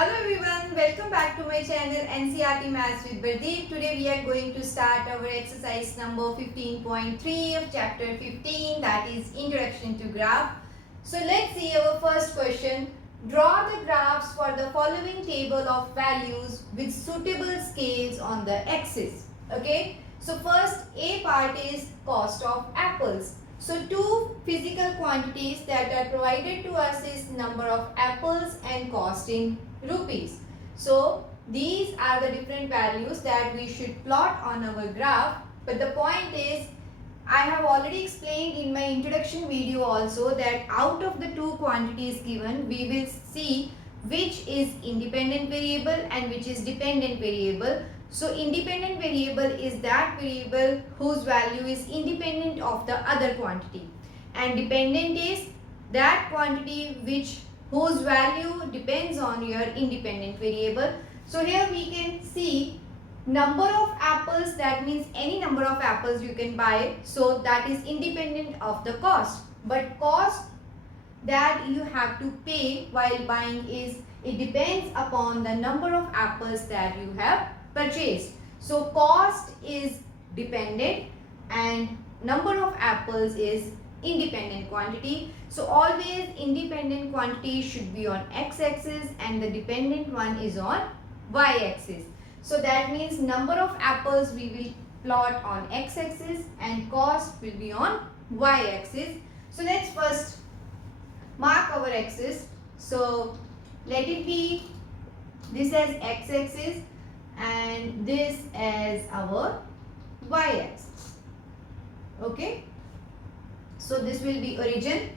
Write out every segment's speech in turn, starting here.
Hello everyone, welcome back to my channel NCERT Maths with Bardeep. Today we are going to start our exercise number 15.3 of chapter 15, that is Introduction to Graph. So let's see our first question. Draw the graphs for the following table of values with suitable scales on the axis. Okay, so first A part is cost of apples. So two physical quantities that are provided to us is number of apples and cost in rupees. So these are the different values that we should plot on our graph. But the point is, I have already explained in my introduction video also that out of the two quantities given, we will see which is independent variable and which is dependent variable. So independent variable is that variable whose value is independent of the other quantity, and dependent is that quantity whose value depends on your independent variable. So here we can see number of apples, that means any number of apples you can buy, so that is independent of the cost. But cost that you have to pay while buying is, it depends upon the number of apples that you have purchased. So cost is dependent and number of apples is independent quantity. So always independent quantity should be on x-axis and the dependent one is on y-axis. So that means number of apples we will plot on x-axis and cost will be on y-axis. So let's first mark our axis. So let it be this as x-axis and this as our y-axis. Okay. So this will be origin.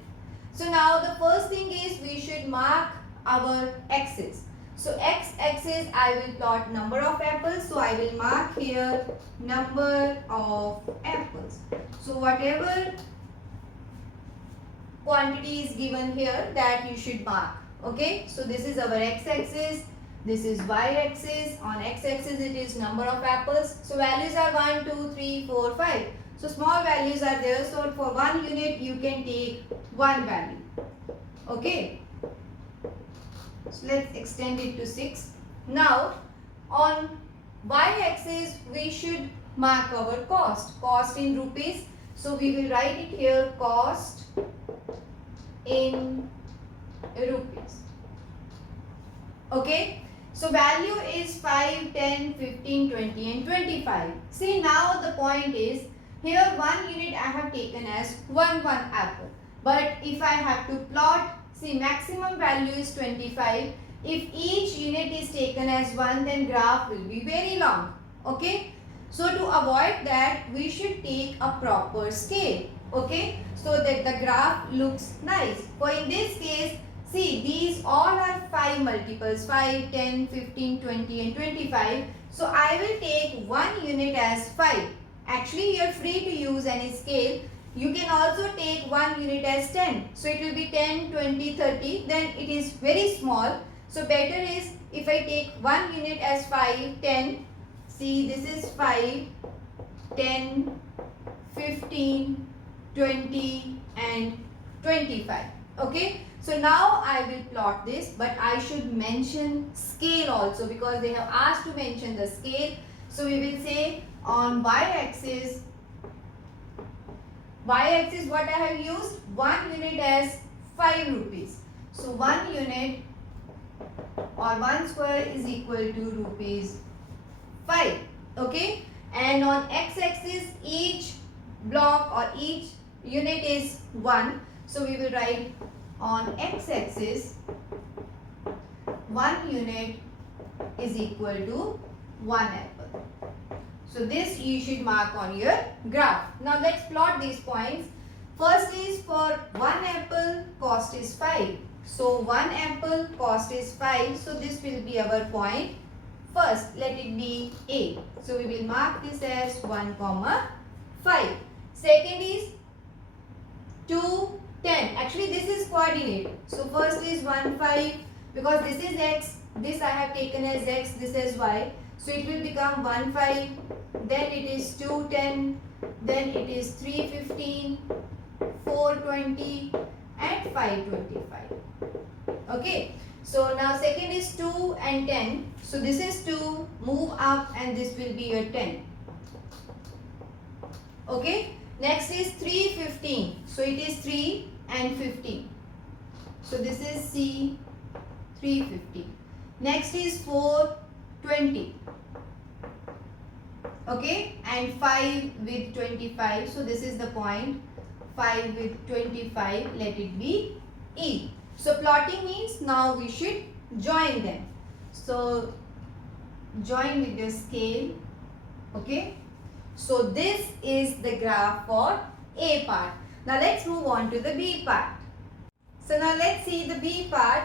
So now the first thing is we should mark our axis. So x-axis I will plot number of apples. So I will mark here number of apples. So whatever quantity is given here, that you should mark. Okay. So this is our x-axis. This is y-axis. On x-axis it is number of apples. So values are 1, 2, 3, 4, 5. So small values are there. So for 1 unit you can take 1 value. Okay. So let's extend it to 6. Now on y-axis we should mark our cost. Cost in rupees. So we will write it here, cost in rupees. Okay. So value is 5, 10, 15, 20 and 25. See, now the point is, here 1 unit I have taken as 1 apple. But if I have to plot, see, maximum value is 25. If each unit is taken as 1, then graph will be very long. Okay. So to avoid that, we should take a proper scale. Okay. So that the graph looks nice. For in this case, see, these all are 5 multiples, 5, 10, 15, 20 and 25. So I will take 1 unit as 5. Actually, you are free to use any scale. You can also take 1 unit as 10. So it will be 10, 20, 30. Then it is very small. So better is if I take 1 unit as 5, 10. See, this is 5, 10, 15, 20 and 25. Okay. So now I will plot this, but I should mention scale also because they have asked to mention the scale. So we will say on y-axis what I have used, 1 unit as 5 rupees. So 1 unit or 1 square is equal to rupees 5. Okay. And on x-axis each block or each unit is 1. So we will write on x-axis 1 unit is equal to 1 apple. So this you should mark on your graph. Now let's plot these points. First is for 1 apple cost is 5. So 1 apple cost is 5. So this will be our point. First let it be A. So we will mark this as 1, 5. Second is 2, 10. Actually this is coordinate. So first is 1, 5 because this is x. This I have taken as x. This is y. So it will become 1, 5. Then it is 2, 10. Then it is 3, 15. 4, 20 and 5, 25. Okay. So now second is 2 2 and 10. So this is 2, move up and this will be your 10. Okay. Next is 3, 15. So it is 3 and 15. So this is C, 350. Next is 4, 20. Okay, and 5 with 25. So this is the point. 5 with 25, let it be E. So plotting means now we should join them. So join with your scale. Okay. So this is the graph for A part. Now let's move on to the B part. So now let's see the B part.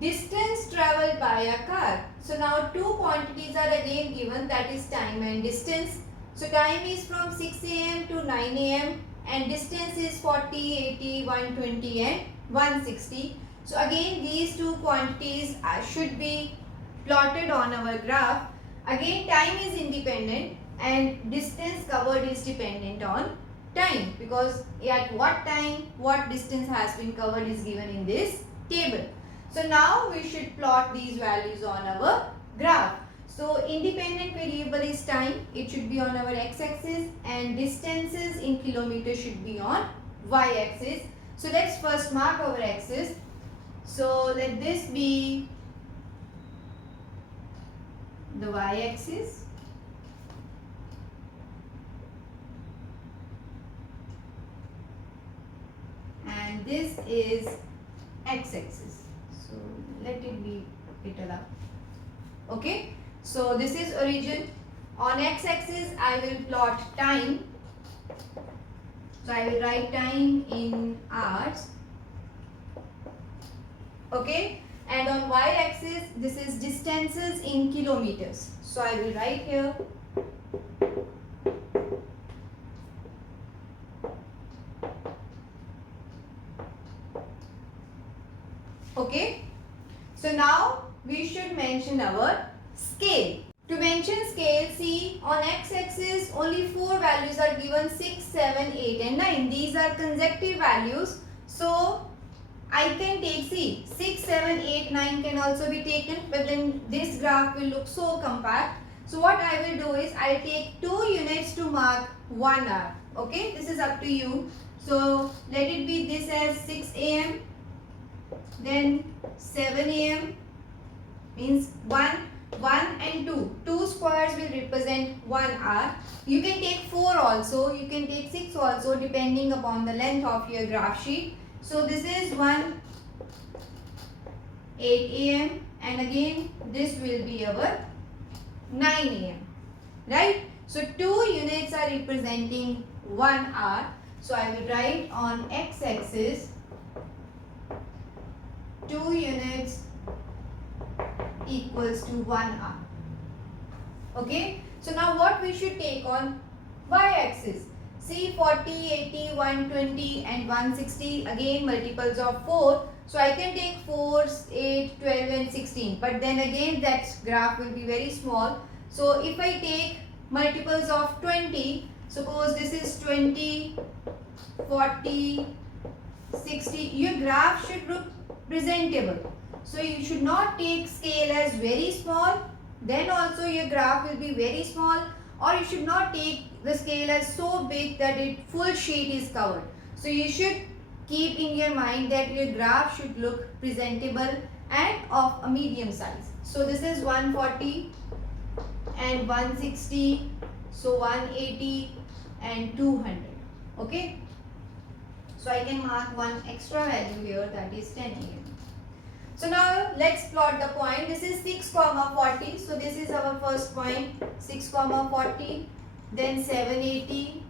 Distance traveled by a car. So now two quantities are again given, that is time and distance. So time is from 6 am to 9 am and distance is 40, 80, 120 and 160. So again these two quantities should be plotted on our graph. Again time is independent and distance covered is dependent on time, because at what time what distance has been covered is given in this table. So now we should plot these values on our graph. So independent variable is time, it should be on our x-axis, and distances in kilometers should be on y-axis. So let's first mark our axis. So let this be the y-axis. And this is x-axis. So let it be little up. Okay. So this is origin. On x-axis I will plot time. So I will write time in hours. Okay. And on y-axis this is distances in kilometers. So I will write here. Okay. So now we should mention our scale. To mention scale, see, on x-axis only 4 values are given, 6, 7, 8 and 9. These are consecutive values. So I can take, see, 6, 7, 8, 9 can also be taken, but then this graph will look so compact. So what I will do is I will take 2 units to mark 1 hour. Okay, this is up to you. So let it be this as 6 am. Then 7 am means 1 and 2. 2 squares will represent 1 hour. You can take 4 also. You can take 6 also, depending upon the length of your graph sheet. So this is 1, 8 am, and again this will be our 9 am. Right? So 2 units are representing 1 hour. So I will write on x-axis 2 units equals to 1 hour. Okay. So now what we should take on y-axis? See, 40, 80, 120 and 160, again multiples of 4. So I can take 4, 8, 12 and 16. But then again that graph will be very small. So if I take multiples of 20, suppose this is 20, 40, 60, your graph should look presentable. So you should not take scale as very small, then also your graph will be very small, or you should not take the scale as so big that full sheet is covered. So you should keep in your mind that your graph should look presentable and of a medium size. So this is 140 and 160, so 180 and 200. Okay. So I can mark one extra value here, that is 10 am. So now let's plot the point. This is 6, 40. So this is our first point, 6, 40. Then 780,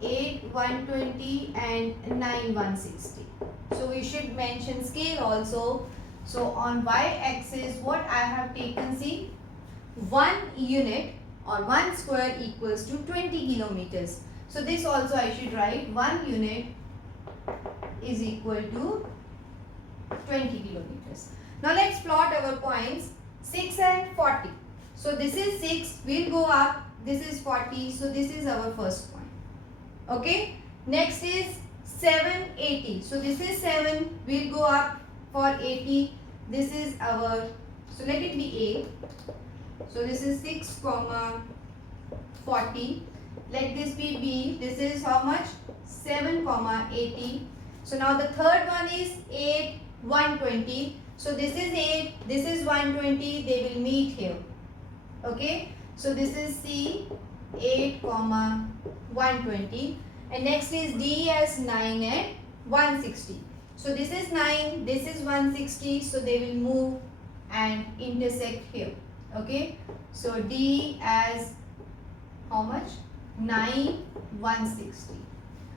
8, 120 and 9, 160. So we should mention scale also. So on y-axis what I have taken, see, 1 unit or 1 square equals to 20 kilometers. So this also I should write, 1 unit is equal to 20 kilometers. Now let's plot our points 6 and 40. So this is 6, we'll go up, this is 40, so this is our first point. Okay. Next is 780. So this is 7, we'll go up for 80, this is our So let it be A. So this is 6 comma 40. Let this be B. This is how much? 7 comma 80. So now the third one is 8 120. So this is 8, this is 120. They will meet here. Okay. So this is C, 8 comma 120. And next is D as 9 and 160. So this is 9, this is 160. So they will move and intersect here. Okay. So D as how much? 9, 160.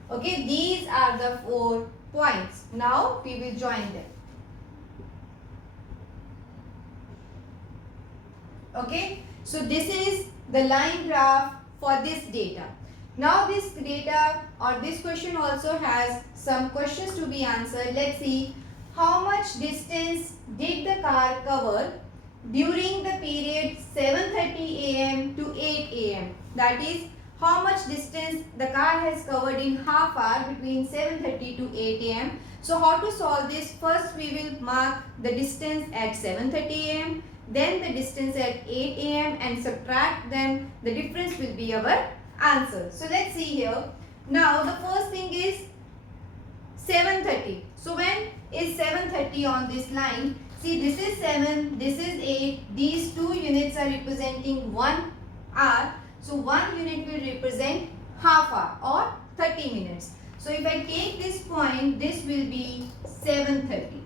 Okay. These are the 4 points. Now we will join them. Okay. So this is the line graph for this data. Now this data or this question also has some questions to be answered. Let's see how much distance did the car cover during the period 7:30 a.m. to 8 a.m. That is how much distance the car has covered in half hour between 7:30 to 8 a.m. So how to solve this? First we will mark the distance at 7:30 a.m. then the distance at 8 a.m. and subtract them. The difference will be our answer. So let's see here. Now the first thing is 7:30. So when is 7:30 on this line? See, this is 7, this is 8. These two units are representing 1 hour. So 1 unit will represent half hour or 30 minutes. So if I take this point, this will be 7:30.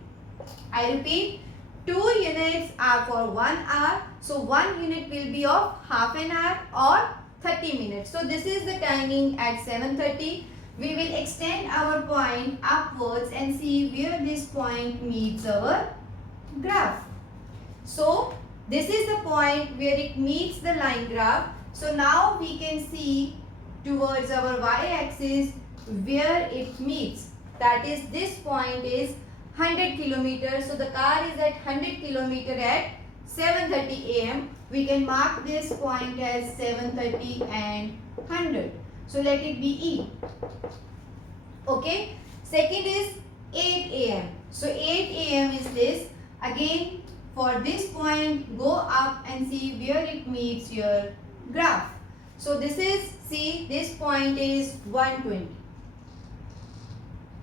I repeat, 2 units are for 1 hour. So 1 unit will be of half an hour or 30 minutes. So this is the timing at 7:30. We will extend our point upwards and see where this point meets our graph. So this is the point where it meets the line graph. So now we can see towards our y-axis where it meets. That is, this point is 100 kilometers. So the car is at 100 kilometer at 7:30 a.m. We can mark this point as 7:30 and 100. So let it be E. Okay. Second is 8 a.m. So 8 a.m. is this. Again, for this point, go up and see where it meets your graph. So this is, see, this point is 120.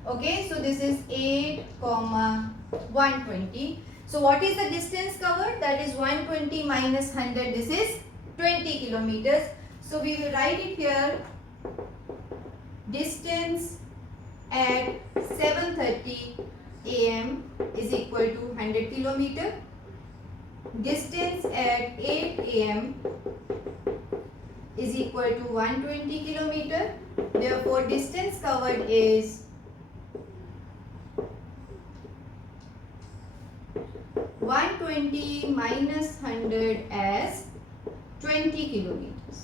Okay, so this is 8 comma 120. So what is the distance covered? That is 120 minus 100. This is 20 kilometers. So we will write it here. Distance at 7:30 a.m. is equal to 100 kilometer. Distance at 8 a.m. is equal to 120 kilometer. Therefore, distance covered is 120 minus 100 as 20 kilometers.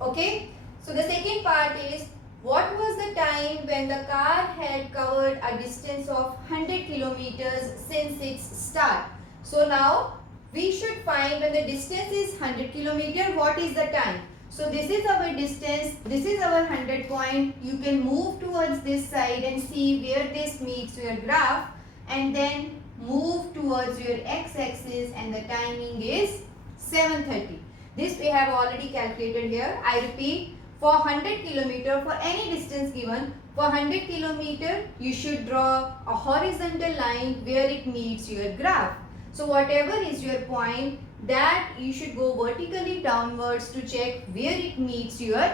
Okay. So the second part is, what was the time when the car had covered a distance of 100 kilometers since its start? So now we should find when the distance is 100 kilometer, what is the time? So this is our distance, this is our 100 point. You can move towards this side and see where this meets your graph, and then move towards your x-axis, and the timing is 7:30. This we have already calculated here. I repeat, for 100 kilometer, for any distance given, for 100 kilometer, you should draw a horizontal line where it meets your graph. So whatever is your point, that you should go vertically downwards to check where it meets your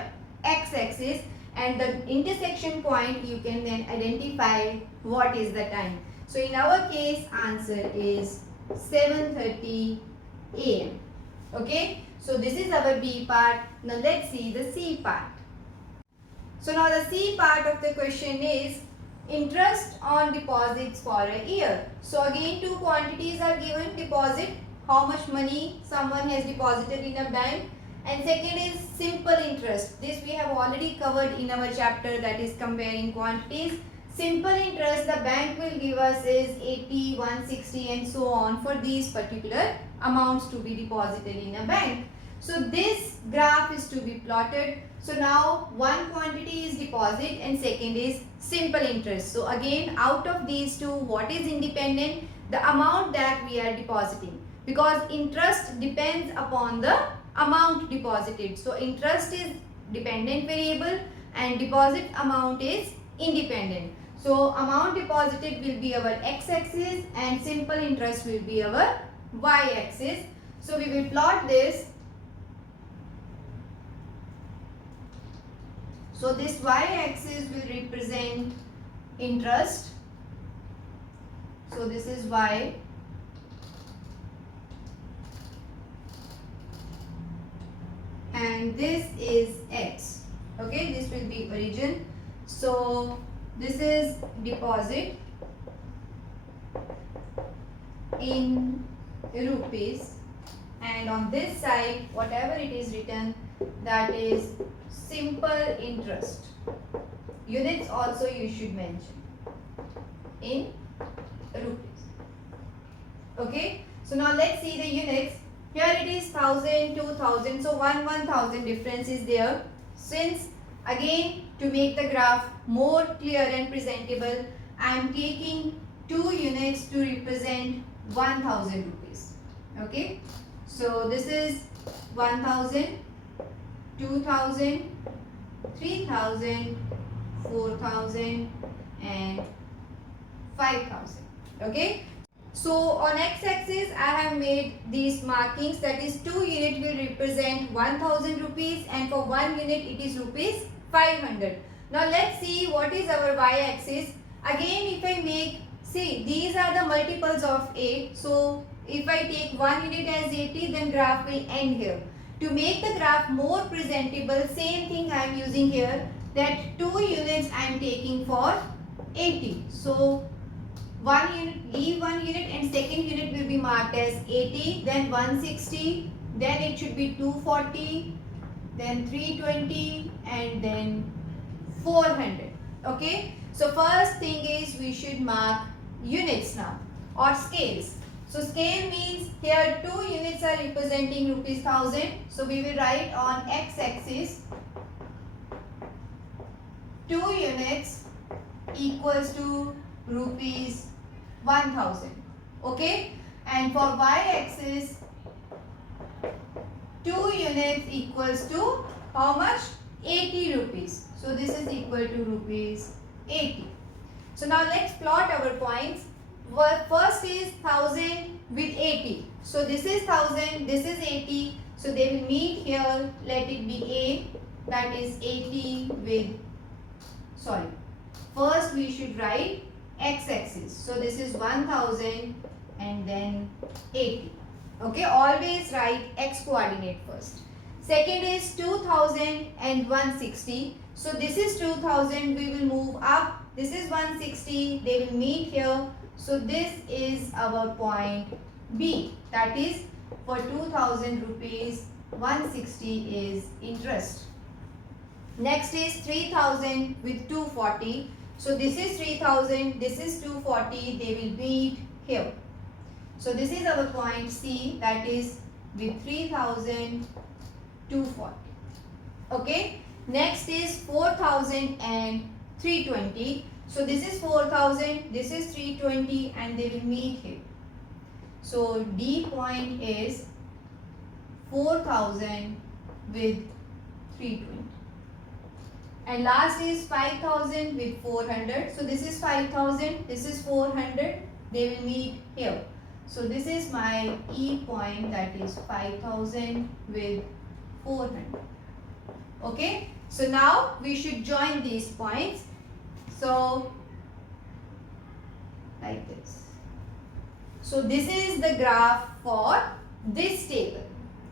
x-axis, and the intersection point you can then identify what is the time. So in our case, answer is 7:30 a.m. Okay. So this is our B part. Now let's see the C part. So now the C part of the question is interest on deposits for a year. So again, two quantities are given: deposit, how much money someone has deposited in a bank, and second is simple interest. This we have already covered in our chapter, that is comparing quantities. Simple interest the bank will give us is 80, 160 and so on for these particular amounts to be deposited in a bank. So this graph is to be plotted. So now one quantity is deposit and second is simple interest. So again, out of these two, what is independent? The amount that we are depositing. because interest depends upon the amount deposited. So interest is dependent variable and deposit amount is independent. So amount deposited will be our x-axis and simple interest will be our y-axis. So we will plot this. So this y-axis will represent interest. So this is y. And this is x. Okay, this will be origin. So this is deposit in rupees, and on this side whatever it is written, that is simple interest. Units also you should mention in rupees. Okay, so now let's see the units. Here it is 1000, 2000, so 1000 difference is there. Since again to make the graph more clear and presentable, I am taking 2 units to represent 1000 rupees. Okay, so this is 1000, 2000, 3000, 4000 and 5000. Okay, so on x-axis I have made these markings, that is 2 unit will represent 1000 rupees and for 1 unit it is rupees 500. Now let's see what is our y-axis. Again if I make, see these are the multiples of 8. So if I take 1 unit as 80, then graph will end here. To make the graph more presentable, same thing I am using here, that 2 units I am taking for 80. So 1 unit, leave 1 unit and second unit will be marked as 80, then 160, then it should be 240, then 320 and then 400. Okay, so first thing is we should mark units now or scales. So scale means here 2 units are representing rupees 1000. So we will write on x-axis 2 units equals to rupees 1000. Okay, and for y-axis 2 units equals to how much? 80 rupees. So this is equal to rupees 80. So now let's plot our points. First is 1000 with 80. So this is 1000, this is 80. So they will meet here. Let it be A, that is 80 with, sorry, first we should write x-axis. So this is 1000 and then 80. Okay, always write x coordinate first. Second is 2000 and 160. So this is 2000, we will move up. This is 160, they will meet here. So this is our point B, that is for 2000 rupees 160 is interest. Next is 3000 with 240. So this is 3000, this is 240, they will meet here. So this is our point C, that is with 3000 240. Okay, next is 4000 and 320. So this is 4000, this is 320 and they will meet here. So D point is 4000 with 320. And last is 5000 with 400. So this is 5000, this is 400, they will meet here. So this is my E point, that is 5000 with 400. Okay, so now we should join these points. So like this. So this is the graph for this table.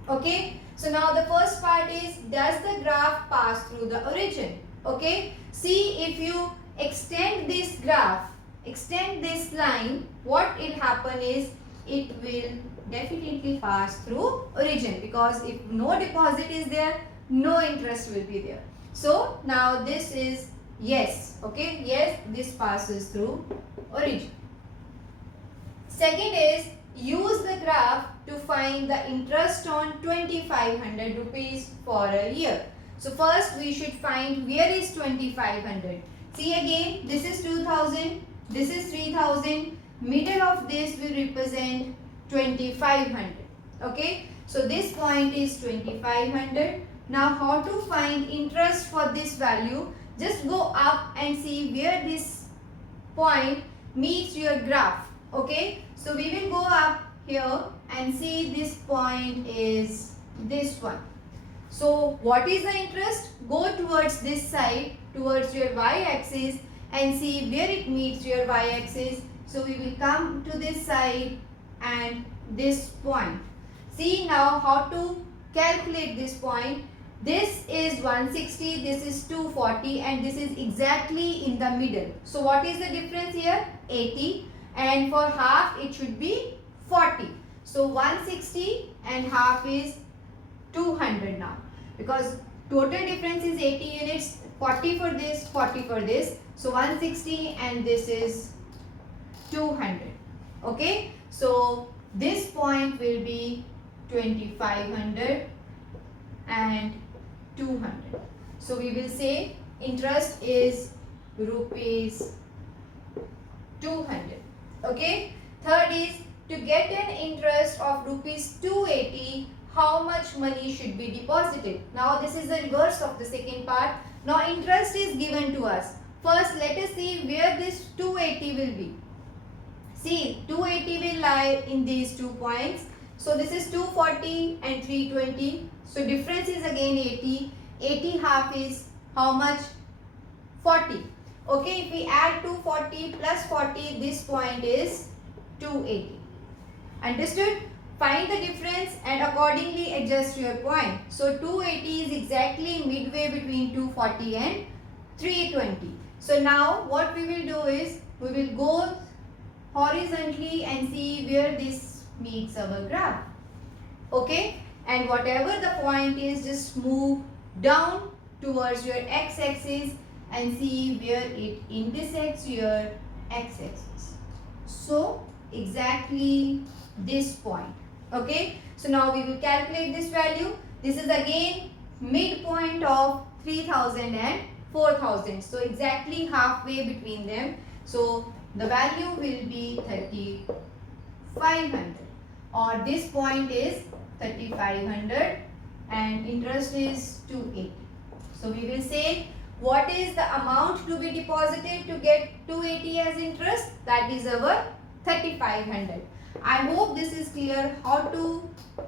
Okay, so now the first part is, does the graph pass through the origin? Okay, see if you extend this graph, extend this line, what will happen is it will definitely pass through origin, because if no deposit is there, no interest will be there. So now this is yes. Okay, yes, this passes through origin. Second is, use the graph to find the interest on 2500 rupees for a year. So first we should find where is 2500. See again, this is 2000, this is 3000, middle of this will represent 2500. Okay, so this point is 2500. Now how to find interest for this value? Just go up and see where this point meets your graph. Okay, so we will go up here and see this point is this one. So what is the interest? Go towards this side, towards your y-axis, and see where it meets your y-axis. So we will come to this side and this point. See now how to calculate this point. This is 160, this is 240, and this is exactly in the middle. So what is the difference here? 80, and for half it should be 40. So 160 and half is 200 now, because total difference is 80 units, 40 for this, 40 for this. So 160 and this is 200. Okay, so this point will be 2500 and 200. So we will say interest is rupees 200. Okay, third is to get an interest of rupees 280, how much money should be deposited? Now this is the reverse of the second part. Now interest is given to us. First let us see where this 280 will be. See, 280 will lie in these 2 points. So this is 240 and 320. So difference is again 80. 80 half is how much? 40. Okay, if we add 240 plus 40, this point is 280. Understood? Find the difference and accordingly adjust your point. So 280 is exactly midway between 240 and 320. So now what we will do is we will go horizontally and see where this meets our graph. Okay, and whatever the point is, just move down towards your x-axis and see where it intersects your x-axis. So exactly this point. Okay, so now we will calculate this value. This is again midpoint of 3000 and 4000. So exactly halfway between them. So the value will be 3500, or this point is 3500 and interest is 280. So we will say what is the amount to be deposited to get 280 as interest? That is our 3500. I hope this is clear how to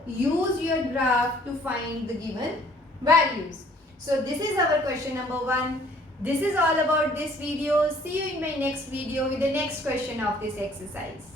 use your graph to find the given values. So this is our question number 1. This is all about this video. See you in my next video with the next question of this exercise.